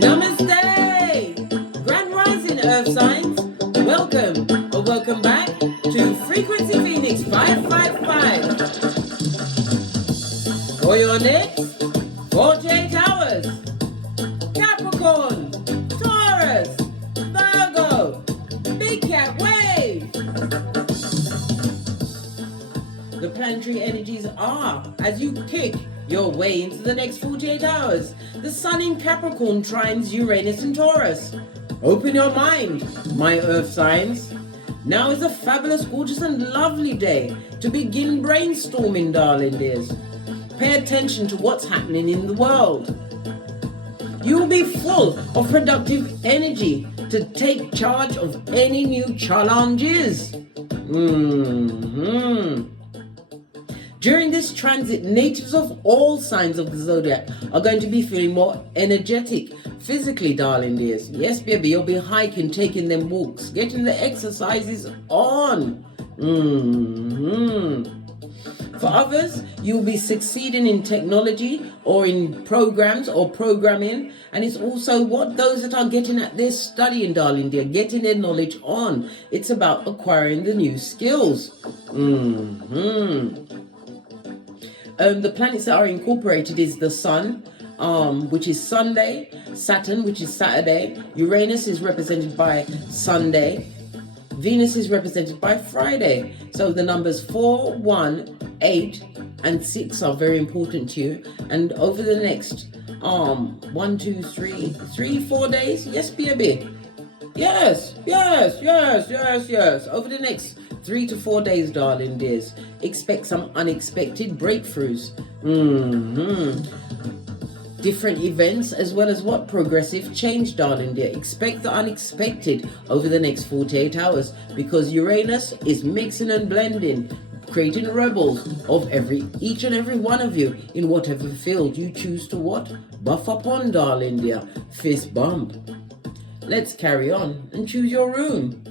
Namaste! Grand Rising Earth Signs, welcome or welcome back to Frequency Phoenix 555. For your next 48 hours, Capricorn, Taurus, Virgo, Big Cat Wave. The planetary energies are, as you kick your way into the next 48 hours, the Sun in Capricorn trines Uranus in Taurus. Open your mind, my Earth signs. Now is a fabulous, gorgeous and lovely day to begin brainstorming, darling dears. Pay attention to what's happening in the world. You will be full of productive energy to take charge of any new challenges. During this transit, natives of all signs of the zodiac are going to be feeling more energetic physically, darling dears. Yes, baby, you'll be hiking, taking them walks, getting the exercises on. For others, you'll be succeeding in technology or in programs or programming. And it's also what those that are getting at their studying, darling dear, getting their knowledge on. It's about acquiring the new skills. The planets that are incorporated is the Sun, which is Sunday, Saturn, which is Saturday, Uranus is represented by Sunday, Venus is represented by Friday. So the numbers 4, 1, 8, and 6 are very important to you. And over the next 1, 2, 3, 4 days, yes, baby. Yes. Over the next 3 to 4 days, darling dears, expect some unexpected breakthroughs. Different events as well as what progressive change, darling dear. Expect the unexpected over the next 48 hours because Uranus is mixing and blending, creating rebels of each and every one of you in whatever field you choose to buff up on, darling dear. Fist bump. Let's carry on and choose your rune.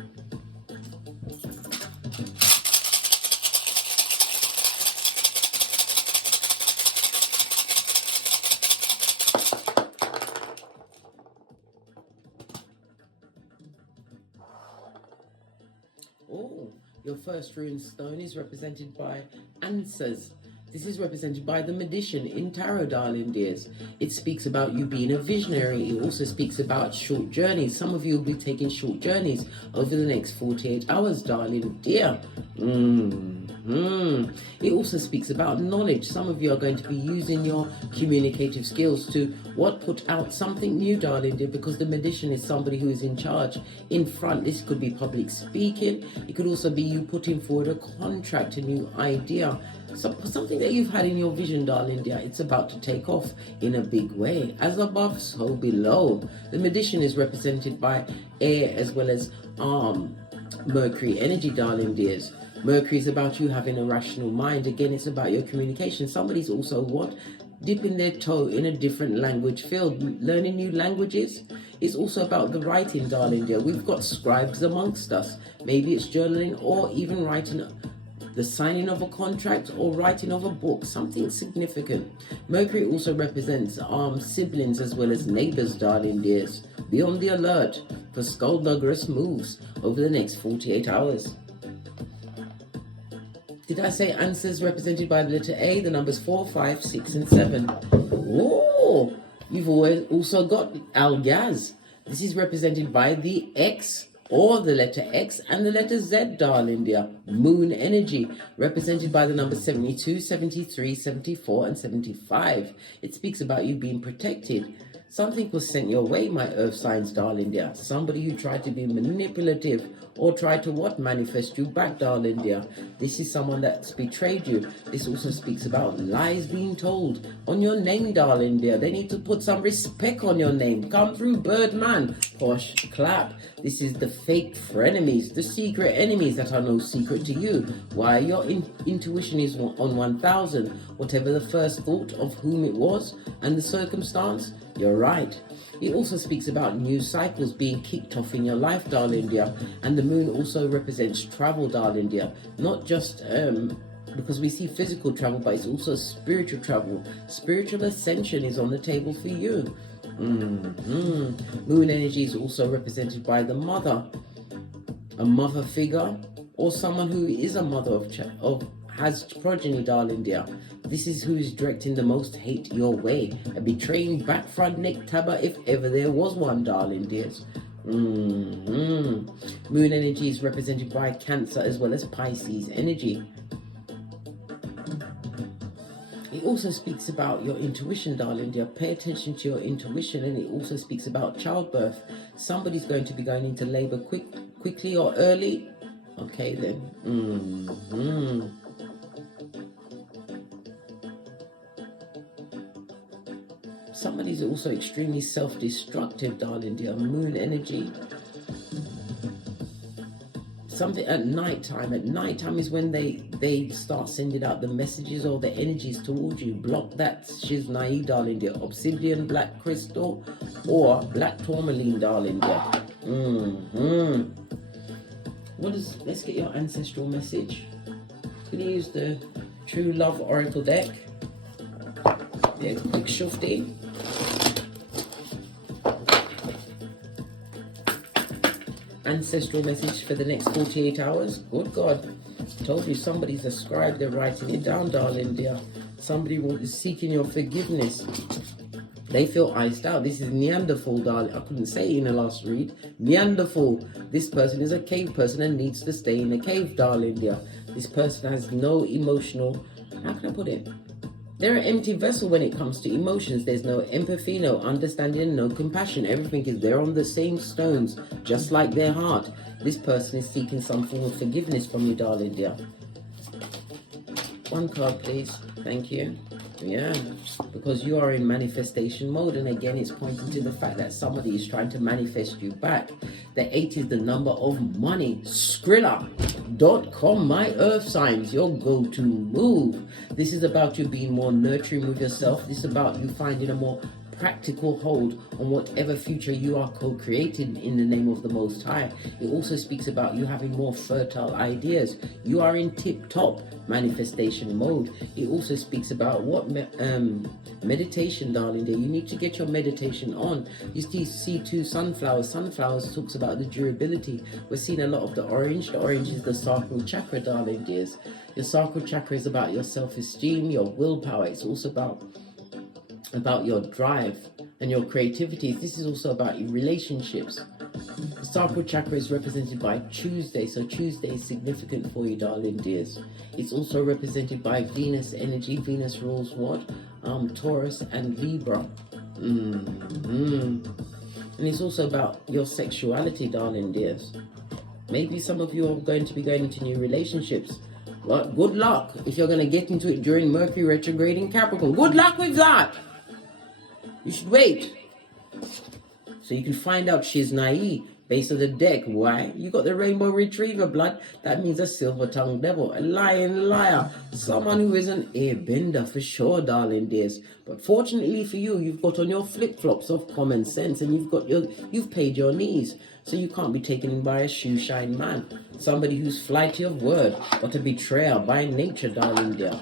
Your first rune stone is represented by Answers. This is represented by the Magician in Tarot, darling dears. It speaks about you being a visionary. It also speaks about short journeys. Some of you will be taking short journeys over the next 48 hours, darling dear. It also speaks about knowledge. Some of you are going to be using your communicative skills to put out something new, darling dear, because the Magician is somebody who is in charge, in front. This could be public speaking. It could also be you putting forward a contract, a new idea, something that you've had in your vision, darling dear. It's about to take off in a big way. As above, so below. The Magician is represented by air as well as Mercury energy, darling dears. Mercury is about you having a rational mind. Again, it's about your communication. Somebody's also dipping their toe in a different language field. Learning new languages is also about the writing, darling dear. We've got scribes amongst us. Maybe it's journaling or even writing the signing of a contract or writing of a book, something significant. Mercury also represents siblings as well as neighbors, darling dears. Be on the alert for skullduggerous moves over the next 48 hours. Did I say Answers represented by the letter A, the numbers 4, 5, 6, and 7? Oh, you've also got Algaz. This is represented by the X or the letter X and the letter Z, darling dear. Moon energy, represented by the numbers 72, 73, 74, and 75. It speaks about you being protected. Something was sent your way, my earth signs, darling dear. Somebody who tried to be manipulative or tried to manifest you back, darling dear. This is someone that's betrayed you. This also speaks about lies being told on your name, darling dear. They need to put some respect on your name. Come through, Birdman. Posh clap. This is the fake frenemies, the secret enemies that are no secret to you. Why your intuition is on 1000. Whatever the first thought of whom it was and the circumstance, you're right. It also speaks about new cycles being kicked off in your life, darling dear. And the moon also represents travel, darling dear. Not just because we see physical travel, but it's also spiritual travel. Spiritual ascension is on the table for you. Moon energy is also represented by the mother, a mother figure, or someone who is a mother of has progeny, darling dear. This is who is directing the most hate your way, a betraying back front neck tabber if ever there was one, darling dears. Moon energy is represented by Cancer as well as Pisces energy. It also speaks about your intuition, darling dear. Pay attention to your intuition. And it also speaks about childbirth. Somebody's going to be going into labor quickly or early. Okay then. Somebody's also extremely self-destructive, darling dear. Moon energy. Something at night time. At night time is when they start sending out the messages or the energies towards you. Block that shiznai, darling dear. Obsidian, black crystal, or black tourmaline, darling dear. Let's get your ancestral message. Can you use the True Love Oracle deck? Yeah, quick shufti. Ancestral message for the next 48 hours. Good God. Told you somebody's a scribe. They're writing it down, darling dear. Somebody is seeking your forgiveness. They feel iced out. This is Neanderthal, darling. I couldn't say it in the last read. Neanderthal. This person is a cave person and needs to stay in a cave, darling dear. This person has no emotional... How can I put it? They're an empty vessel when it comes to emotions. There's no empathy, no understanding, no compassion. Everything is there on the same stones, just like their heart. This person is seeking some form of forgiveness from you, darling dear. One card, please. Thank you. Yeah, because you are in manifestation mode, and again it's pointing to the fact that somebody is trying to manifest you back. The 8 is the number of money. Skrilla.com, my earth signs, your go-to move. This is about you being more nurturing with yourself. This is about you finding a more practical hold on whatever future you are co-creating in the name of the Most High. It also speaks about you having more fertile ideas. You are in tip-top manifestation mode. It also speaks about what meditation, darling dear. You need to get your meditation on. You see 2 sunflowers. Sunflowers talks about the durability. We're seeing a lot of the orange. The orange is the sacral chakra, darling dears. Your sacral chakra is about your self-esteem, your willpower. It's also about your drive and your creativity. This is also about your relationships. The sacral chakra is represented by Tuesday, so Tuesday is significant for you, darling dears. It's also represented by Venus energy. Venus rules what? Taurus and Libra. And it's also about your sexuality, darling dears. Maybe some of you are going to be going into new relationships. Well, good luck if you're going to get into it during Mercury retrograde in Capricorn. Good luck with that. You should wait. So you can find out she's naive based on the deck. Why? You got the rainbow retriever blood. That means a silver-tongued devil, a lying liar, someone who is an airbender for sure, darling dears. But fortunately for you, you've got on your flip-flops of common sense, and you've paid your knees. So you can't be taken in by a shoe-shine man, somebody who's flighty of word, but a betrayer by nature, darling dear,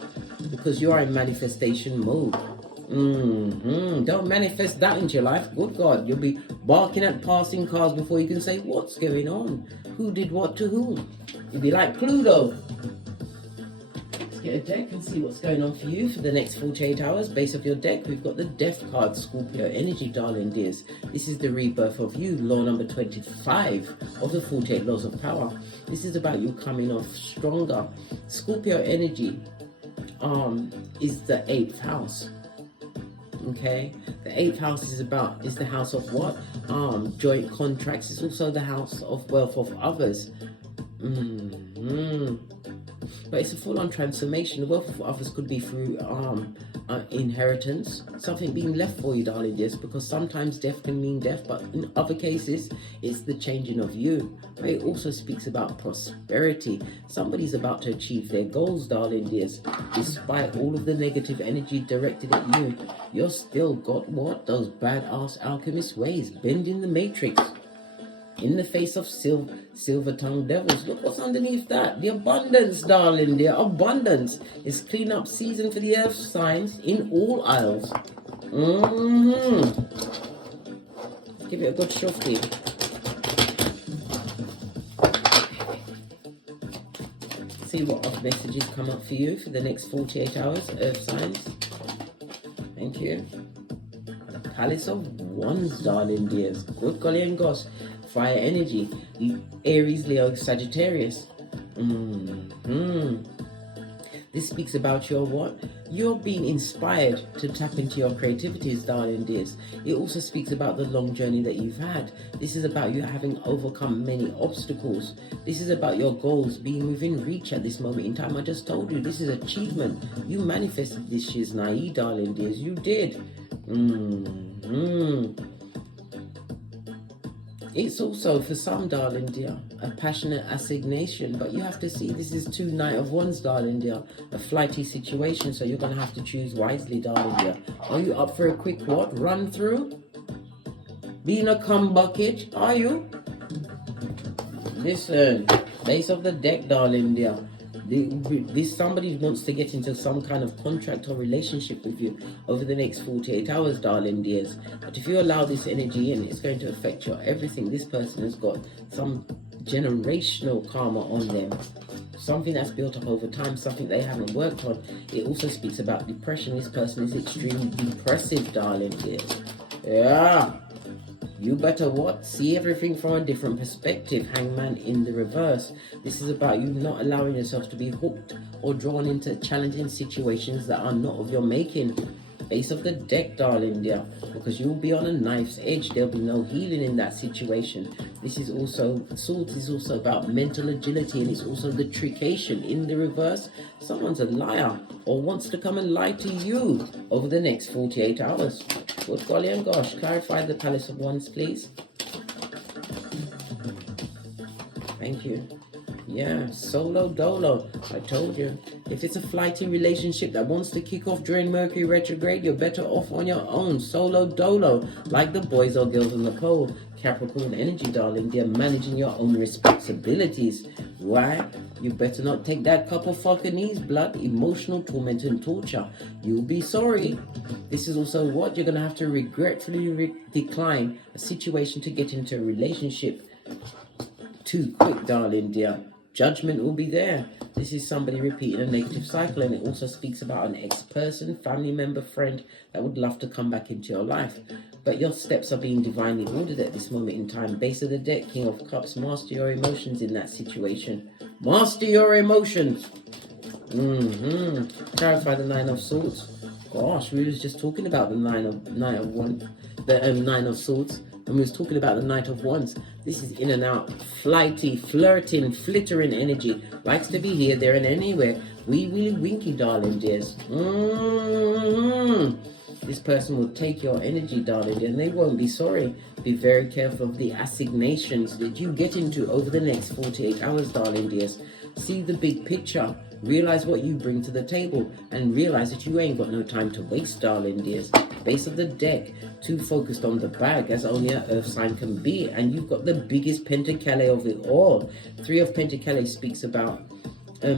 because you are in manifestation mode. Don't manifest that into your life. Good God, you'll be barking at passing cars before you can say what's going on. Who did what to whom? You'll be like Cluedo. Let's get a deck and see what's going on for you for the next 48 hours. Base of your deck, we've got the Death card, Scorpio energy, darling dears. This is the rebirth of you, law number 25 of the 48 laws of power. This is about you coming off stronger. Scorpio energy is the 8th house. Okay, the 8th house is the house of what? Joint contracts. It's also the house of wealth of others. But it's a full-on transformation. The wealth of others could be through inheritance, something being left for you, darling dears, because sometimes death can mean death, but in other cases it's the changing of you. But it also speaks about prosperity. Somebody's about to achieve their goals, darling dears. Despite all of the negative energy directed at you, you're still got what? Those badass alchemist ways, bending the matrix. in the face of silver-tongued devils. Look what's underneath that. The abundance, darling, the abundance. It's clean-up season for the earth signs in all aisles. Give it a good shuffle. See what other messages come up for you for the next 48 hours, earth signs. Thank you. The Palace of Wands, darling dears. Good golly and gosh. Fire energy. Aries, Leo, Sagittarius. This speaks about your what? You're being inspired to tap into your creativities, darling dears. It also speaks about the long journey that you've had. This is about you having overcome many obstacles. This is about your goals being within reach at this moment in time. I just told you, this is achievement. You manifested this shiznai, darling dears. You did. It's also, for some, darling dear, a passionate assignation, but you have to see this is 2 Knight of Wands, darling dear, a flighty situation, so you're going to have to choose wisely, darling dear. Are you up for a quick what? Run through? Being a cum bucket? Are you? Listen, base of the deck, darling dear. This somebody wants to get into some kind of contract or relationship with you over the next 48 hours, darling dears. But if you allow this energy in, it's going to affect your everything. This person has got some generational karma on them. Something that's built up over time, something they haven't worked on. It also speaks about depression. This person is extremely depressive, darling dears. Yeah. You better what? See everything from a different perspective. Hangman in the reverse. This is about you not allowing yourself to be hooked or drawn into challenging situations that are not of your making. Base of the deck, darling dear, because you'll be on a knife's edge. There'll be no healing in that situation. This is also, Swords is also about mental agility, and it's also the triccation in the reverse. Someone's a liar or wants to come and lie to you over the next 48 hours. Good golly and gosh, clarify the Palace of Wands, please. Thank you. Yeah, solo dolo. I told you. If it's a flighty relationship that wants to kick off during Mercury retrograde, you're better off on your own. Solo dolo. Like the boys or girls on the pole. Capricorn energy, darling. They're managing your own responsibilities. Why? You better not take that cup of fucking knees, blood, emotional torment and torture. You'll be sorry. This is also what you're going to have to regretfully decline a situation to get into a relationship too quick, darling dear. Judgment will be there. This is somebody repeating a negative cycle, and it also speaks about an ex-person, family member, friend that would love to come back into your life. But your steps are being divinely ordered at this moment in time. Base of the deck, King of Cups. Master your emotions in that situation. Master your emotions. Clarify the Nine of Swords. Gosh, we was just talking about the Nine of Swords. And we was talking about the Knight of Wands. This is in and out, flighty, flirting, flittering energy. Likes to be here, there, and anywhere. Wee, wee, winky, darling dears. This person will take your energy, darling, and they won't be sorry. Be very careful of the assignations that you get into over the next 48 hours, darling dears. See the big picture. Realize what you bring to the table, and realize that you ain't got no time to waste, darling dears. Base of the deck, too focused on the bag as only an earth sign can be, and you've got the biggest pentacale of it all. 3 of Pentacles speaks about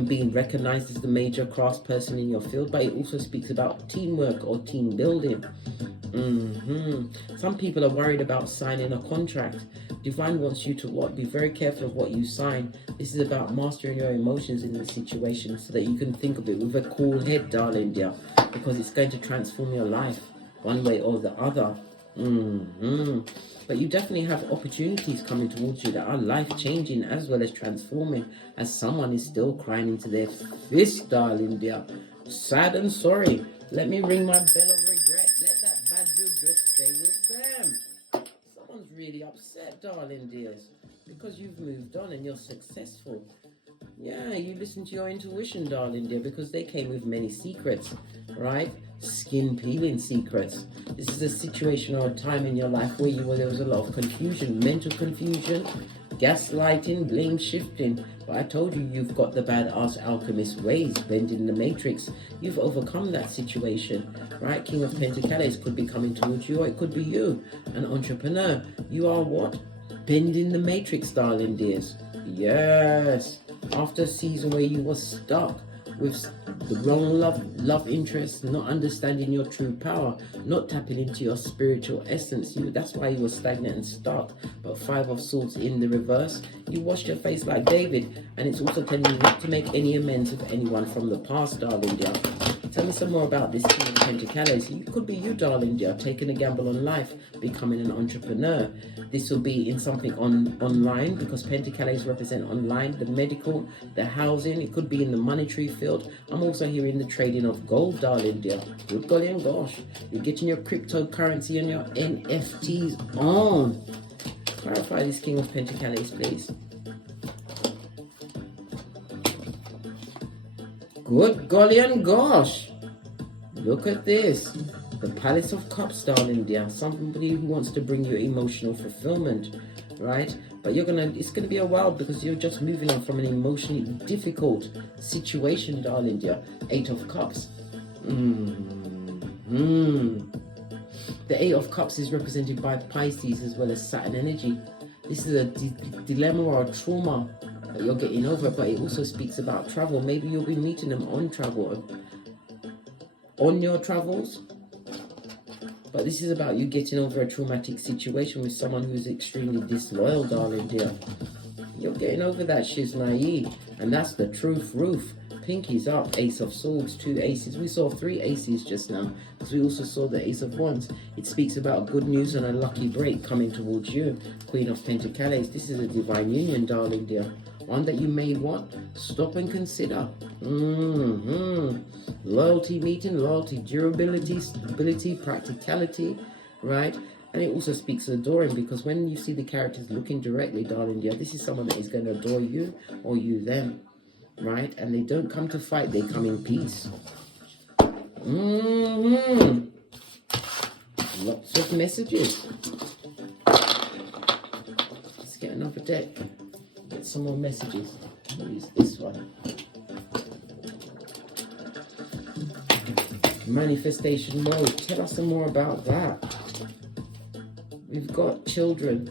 being recognized as the major craftsperson in your field, but it also speaks about teamwork or team building. Some people are worried about signing a contract. Divine wants you to what? Be very careful of what you sign. This is about mastering your emotions in the situation so that you can think of it with a cool head, darling dear, because it's going to transform your life one way or the other. But you definitely have opportunities coming towards you that are life-changing as well as transforming, as someone is still crying into their fist, darling dear. Sad and sorry. Let me ring my bell of regret. Let that bad juju stay with them. Someone's really upset, darling dears, because you've moved on and you're successful. Yeah, you listen to your intuition, darling dear, because they came with many secrets, right? Skin peeling secrets. This is a situation or a time in your life where there was a lot of confusion, mental confusion, gaslighting, blame shifting. But I told you, you've got the badass alchemist ways, bending the matrix. You've overcome that situation, right? King of Pentacles could be coming towards you, or it could be you, an entrepreneur. You are what? bending the matrix, darling dears. Yes. After a season where you were stuck with the wrong love interest, not understanding your true power, not tapping into your spiritual essence, that's why you were stagnant and stuck. But 5 of Swords in the reverse, you washed your face like David, and it's also telling you not to make any amends with anyone from the past, darling dear. Tell me some more about this King of Pentacles. It could be you, darling dear, taking a gamble on life, becoming an entrepreneur. This will be in something online, because Pentacles represent online, the medical, the housing. It could be in the monetary field. I'm also hearing the trading of gold, darling dear. Good golly and gosh. You're getting your cryptocurrency and your NFTs on. Clarify this King of Pentacles, please. Good golly and gosh. Look at this. The Palace of Cups, darling dear. Somebody who wants to bring you emotional fulfillment, right? But it's gonna be a while, because you're just moving on from an emotionally difficult situation, darling dear. 8 of Cups. The 8 of Cups is represented by Pisces as well as Saturn energy. This is a dilemma or a trauma that you're getting over, but it also speaks about travel. Maybe you'll be meeting them on your travels. But this is about you getting over a traumatic situation with someone who's extremely disloyal, darling dear. You're getting over that shiznai, and that's the truth roof. Pinkies up, Ace of Swords, 2 aces. We saw 3 aces just now, because we also saw the Ace of Wands. It speaks about good news and a lucky break coming towards you. Queen of Pentacles. This is a divine union, darling dear. One that you may what? Stop and consider. Loyalty meeting, loyalty, durability, stability, practicality, right? And it also speaks of adoring, because when you see the characters looking directly, darling dear, this is someone that is going to adore you or you them, right? And they don't come to fight, they come in peace. Lots of messages. Let's get another deck. Get some more messages. Use this one. Manifestation mode. Tell us some more about that. We've got children.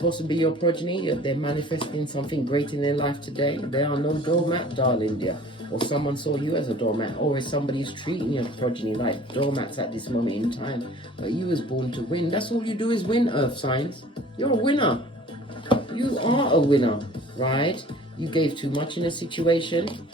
Possibly your progeny. They're manifesting something great in their life today. They are no doormat, darling dear. Or someone saw you as a doormat. Or if somebody's treating your progeny like doormats at this moment in time. But you was born to win. That's all you do is win, earth signs. You're a winner. You are a winner, right? You gave too much in a situation,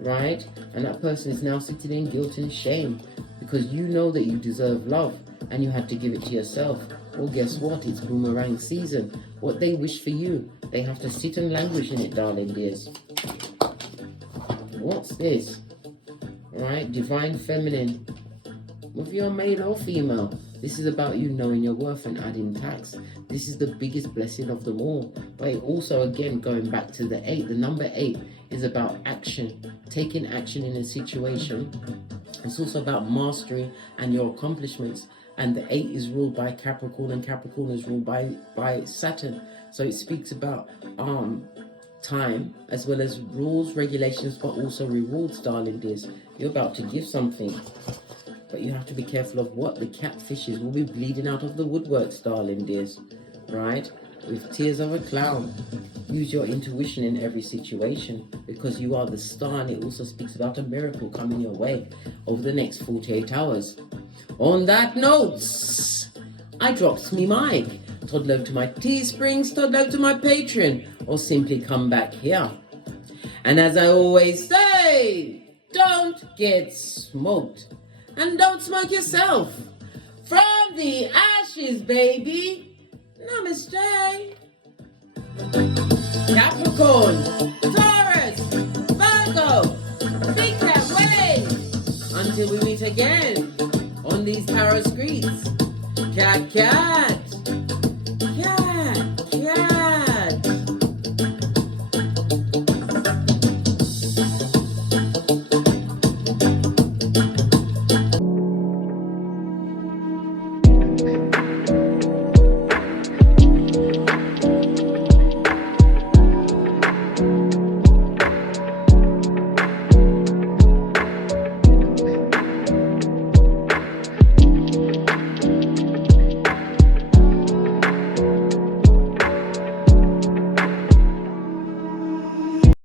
right? And that person is now sitting in guilt and shame, because you know that you deserve love and you had to give it to yourself. Well, guess what? It's boomerang season. What they wish for you, they have to sit and languish in it, darling dears. What's this? Right? Divine feminine. Whether you're male or female, this is about you knowing your worth and adding tax. This is the biggest blessing of them all. But it also, again, going back to the 8, the number 8 is about action, taking action in a situation. It's also about mastery and your accomplishments. And the 8 is ruled by Capricorn, and Capricorn is ruled by Saturn. So it speaks about time, as well as rules, regulations, but also rewards, darling dears. You're about to give something. But you have to be careful of what the catfishes will be bleeding out of the woodworks, darling dears, right? With tears of a clown. Use your intuition in every situation, because you are the star, and it also speaks about a miracle coming your way over the next 48 hours. On that note, I drops me mic. Toddle over to my Teesprings, toddle over to my Patreon, or simply come back here. And as I always say, don't get smoked. And don't smoke yourself. From the ashes, baby. Namaste. Capricorn, Taurus, Virgo, big cat way. Until we meet again on these tarot streets. Cat, cat.